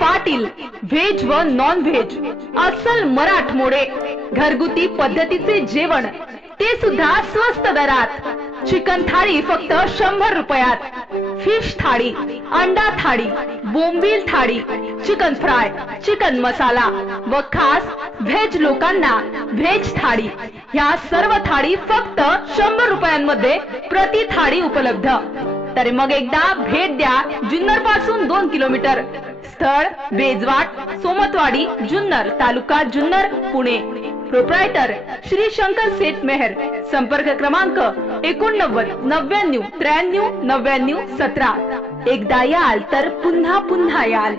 Patil veg व non veg अस्सल मराठमोडे घरगुती पद्धतीचे जेवण ते सुद्धा स्वस्त दरात. चिकन थाळी फक्त शंभर रुपयात. फिश थाळी अंडा थाळी बोंबील thali chicken fry chicken masala व खास व्हेज लोकांना व्हेज थाळी. ह्या सर्व थाळी फक्त शंभर रुपयांमध्ये प्रति थाळी उपलब्ध. तर मग एकदा भेट द्या जुन्नरपासून दोन किलोमीटर. स्थळ बेजवाट सोमतवाडी जुन्नर तालुका जुन्नर पुणे. प्रोप्रायटर श्री शंकर सेठ मेहर. संपर्क क्रमांक एकोणनव्वद नव्याण्णव त्र्याण्णव नव्याण्णव सतरा. एकदा याल तर पुन्हा पुन्हा याल.